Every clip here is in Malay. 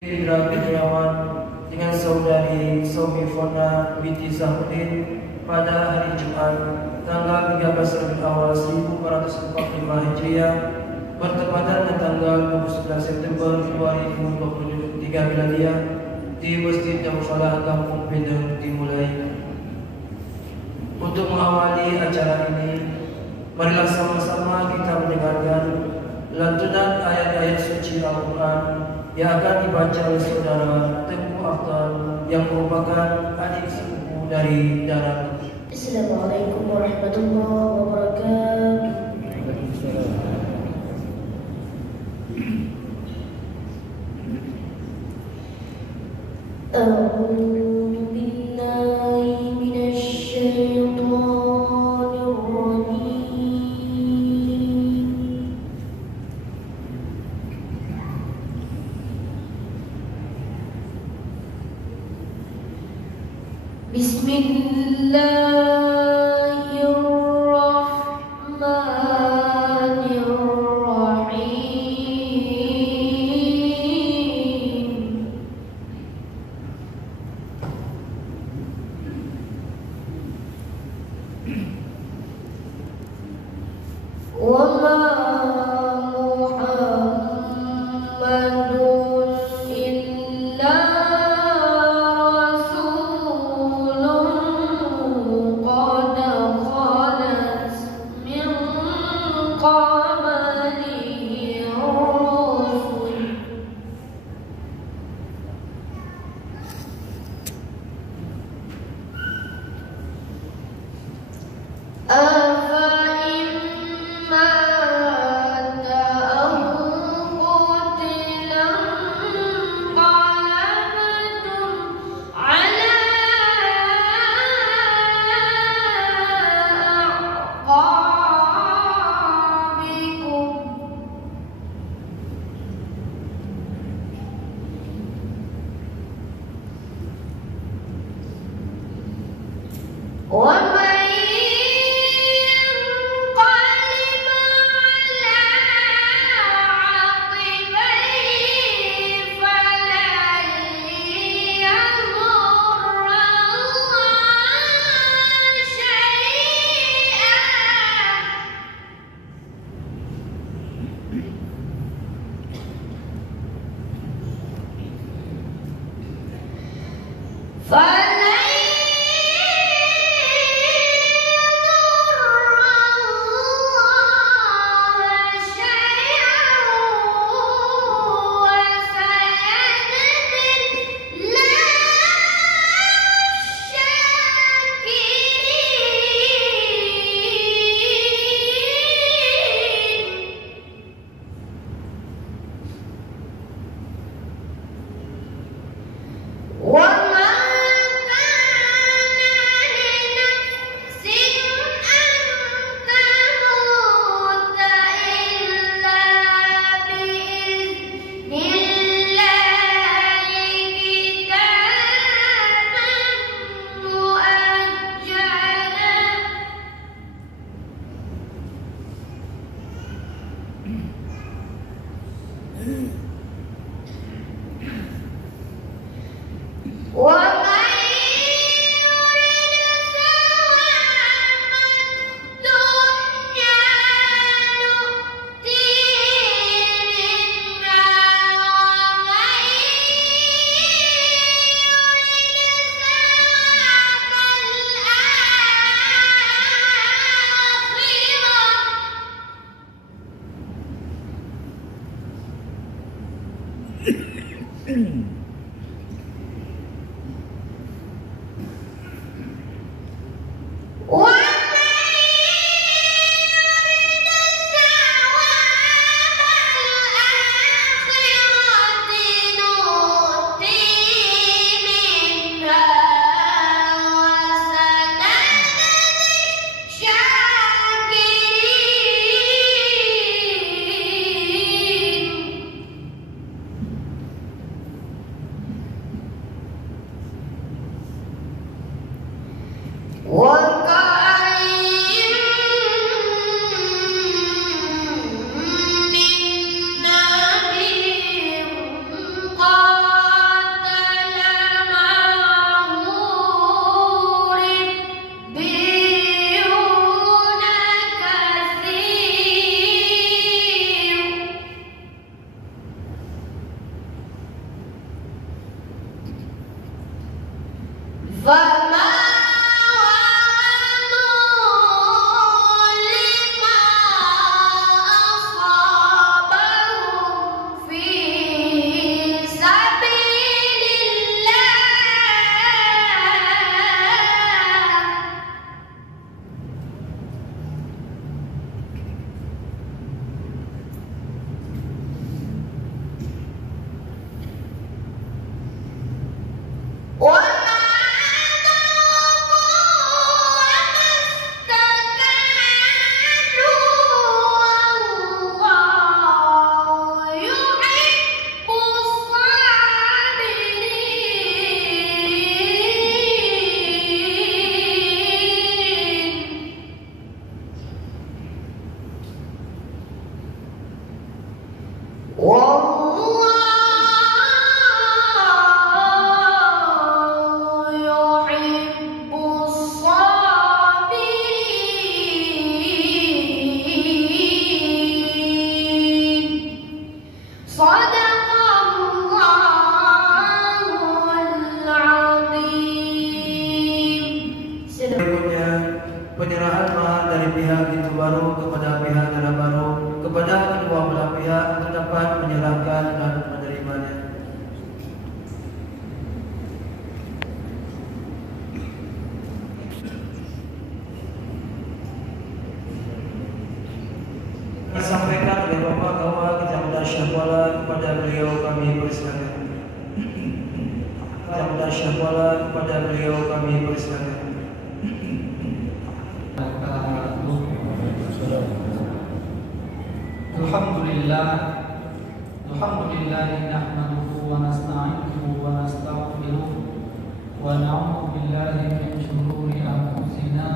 Indra Kurniawan dengan saudari Sofi Fona binti Zahudin pada hari Jumat tanggal 13 Rabiul Awal 1445 Hijriah bertepatan dengan tanggal 29 September 2023 Miladiah di Masjid Darussalam Kampung Pendeng dimulai. Untuk mengawali acara ini, marilah sama-sama kita mendengarkan lantunan ayat-ayat suci Al-Quran yang akan dibaca oleh saudara Teguh Afdal yang merupakan adik sepupu dari Darah. Assalamualaikum warahmatullahi wabarakatuh. A'udzu billahi minasy syaithanir rajim. Bismillahirrahmanirrahim. Wa ma Muhammadun illa rasulun qad khalat min qablihi rusul. فما وهنوا لما أصابهم في سبيل الله Berikutnya, penyerahan mahar dari pihak pintu baru kepada pihak tanah baru kepada kedua belah pihak untuk dapat menyerahkan dan menerimanya. Disampaikan oleh Bapak Kawa Kecamatan Syahwala, kepada beliau kami persilakan. Kecamatan Syahwala, kepada beliau kami persilakan. Alhamdulillah nahmaduhu wa nasta'inuhu wa nastaghfiruh wa na'udzu billahi min shururi anfusina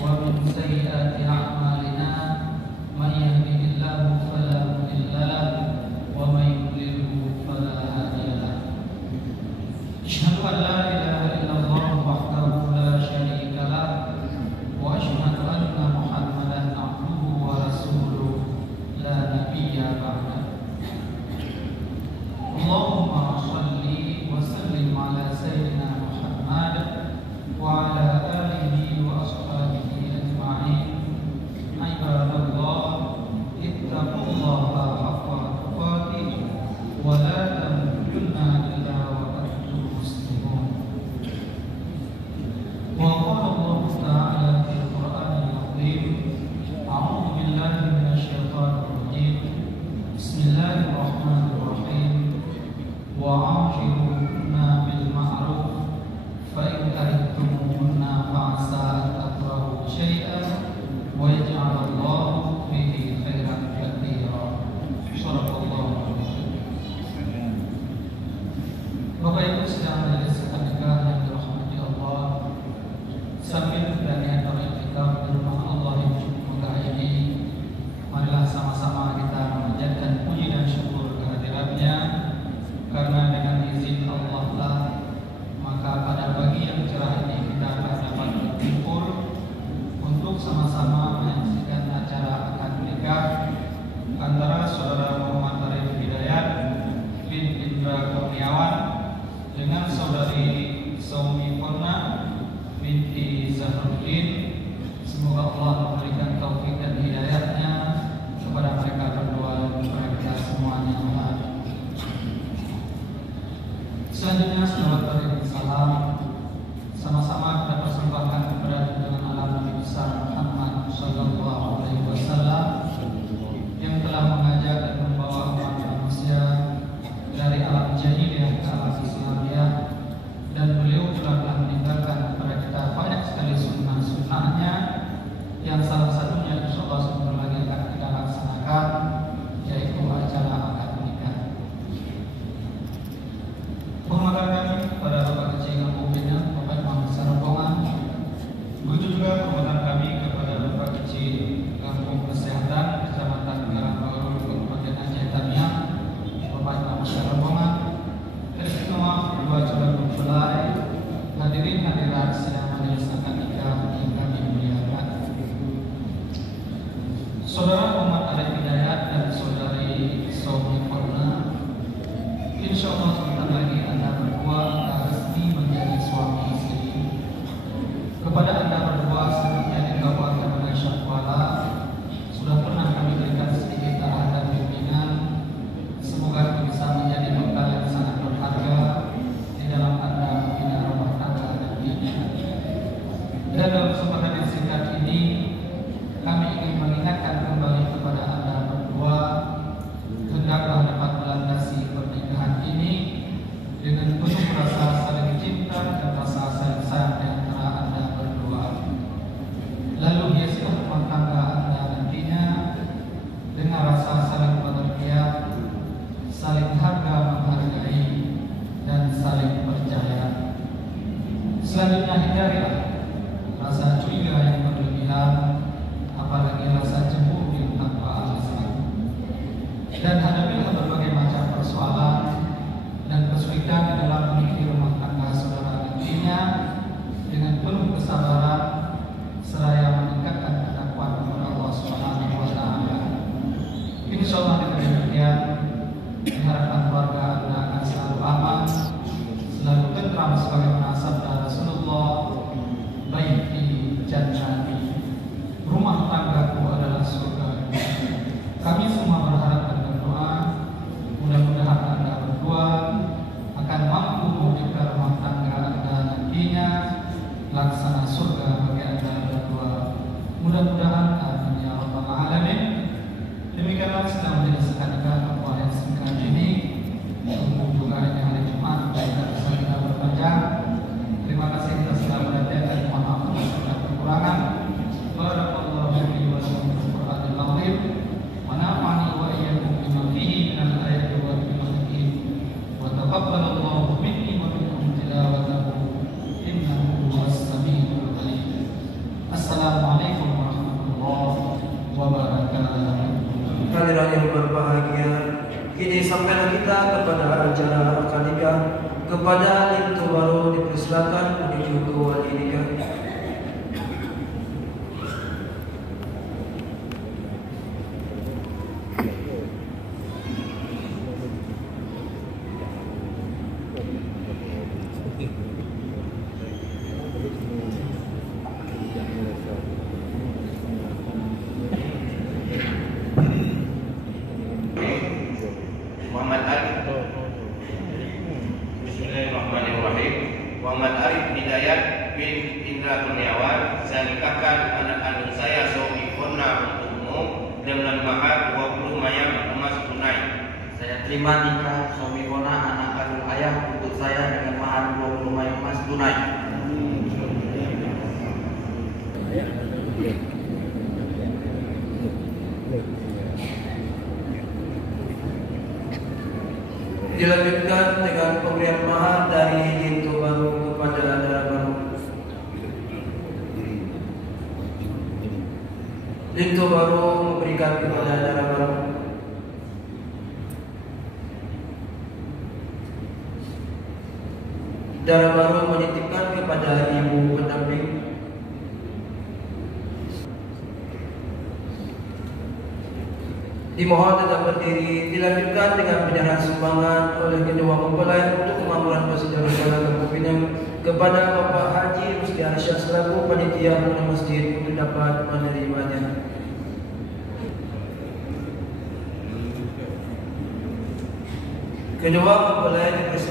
wa min sayyiati a'malina may yahdihillahu fala mudilla lahu wa may yudlilhu fala hadiya lahu. Asyhadu an la ilaha illallah wahdahu la syarika lahu wa asyhadu anna Muhammadan abduhu wa rasuluh la nabiyya ba'da. Allahumma shalli wa sallim ala sayyidina Muhammad wa ala alihi wa ashabihi ajma'in. Ibadallah, ittaqullaha haqqa tuqatih wa la tamutunna illa wa antum muslimun. Wa qala Allah ta'ala fil Qur'anil 'azim, a'udzu billahi minasy syaithanir rajim. Bismillahirrahmanirrahim. Wa'ashiruhunna bil ma'ruf fa in karihtumuhunna fa'asa an takrahu syai'an wa yaj'alallahu fihi khairan katsira. Shadaqallahu alaihi. Bapak Ibu sedang majelis pernikahan yang dirahmati Allah, sambil berniat beriktikaf di rumah Allah yang cukup megah ini, marilah sama-sama kita memanjatkan puji dan syukur kehadiratnya. Karena dengan izin Allah lah, maka pada pagi yang cerah ini kita akan dapat berkumpul untuk sama-sama menyaksikan acara akad nikah antara saudara Muhammad Arif Hidayat bin Indra Kurniawan dengan saudari Saumi Purna binti Zahruddin. Semoga Allah memberikan taufik dan hidayahnya kepada mereka berdua dan kepada kita semuanya. Selanjutnya selawat dan salam sama-sama kita persembahkan kepada junjungan alam Nabi besar Muhammad sallallahu alaihi wasallam yang telah mengajak dan membawa umat manusia dari alam jahiliyah ke alam Islamiyah, dan beliau telah meninggalkan kepada kita banyak sekali sunnah-sunnahnya yang salah satunya insyaallah sebentar lagi akan kita laksanakan, yaitu acara akad nikah. Penghormatan kami kepada Bapak Kecil Kampung Pinang, Bapak Imam Besar Rombongan. Begitu juga penghormatan kami kepada Bapak Kecil Kampung Kesehatan Kecamatan Karangbaru, Kabupaten Aceh Tamiang, Bapak Imam Besar Rombongan. Dan semua kedua calon mempelai, hadirin hadirat sedang majelis akad nikah yang kami muliakan. Saudara Muhammad Arif Hidayat dan saudari Saumi Purna, insyaallah sebentar lagi Anda berdua akan resmi menjadi suami istri. Selanjutnya hindarilah rasa curiga yang berlebihan, apalagi rasa cemburu yang tanpa alasan. Dan hadapilah berbagai macam persoalan dan kesulitan di dalam meniti rumah tangga saudara nantinya dengan penuh kesabaran seraya meningkatkan ketakwaan kepada Allah Subhanahu wa taala. Insyaallah dengan demikian diharapkan keluarga Anda akan selalu aman, selalu tentram sebagaimana sabda Rasulullah, baiti jannati, rumah tanggaku adalah surga. Kami semua berharap dan berdoa mudah-mudahan Anda berdua akan mampu mewujudkan rumah tangga Anda nantinya laksana surga bagi Anda berdua. Mudah-mudahan amin ya rabbal alamin. Demikianlah sedang menjelaskan dakwah yang singkat ini. Umum juga ini hari Jumat, tidak bisa kita berpanjang. Terima kasih kita sudah berhadir dan mohon maaf atas segala kekurangan. Barakallahu fiikum wa fil Qur'anil azim. Wa nafa'ani wa iyyakum bima fihi minal ayati wal hikmati. Wa taqabbalallahu minni wa minkum tilawatahu innahu huwas samiul alim. Assalamualaikum warahmatullahi wabarakatuh. Hadirin yang berbahagia, kini sampailah kita kepada acara akad nikah. Kepada Lintu baru dipersilakan menuju ke wali nikah. Muhammad Arif. Bismillahirrahmanirrahim. Muhammad Arif Hidayat bin Indra Kurniawan. Saya nikahkan anak kandung saya Sofi Fona untukmu dengan mahar 20 mayang emas tunai. Saya terima nikah Sofi Fona anak kandung ayah untuk saya dengan mahar 20 mayang emas tunai. Dilanjutkan dengan pemberian mahar dari Lintu baru kepada Dara baru. Lintu baru memberikan kepada Dara baru. Dara baru menitipkan kepada ibu pendamping. Dimohon tetap berdiri. Dilanjutkan dengan penyerahan sumbangan oleh kedua mempelai untuk kemakmuran Masjid Darul Salam Kampung Pinang kepada Bapak Haji Rusdi Arsyad selaku panitia pengurus masjid untuk dapat menerimanya. Kedua mempelai dipersilakan.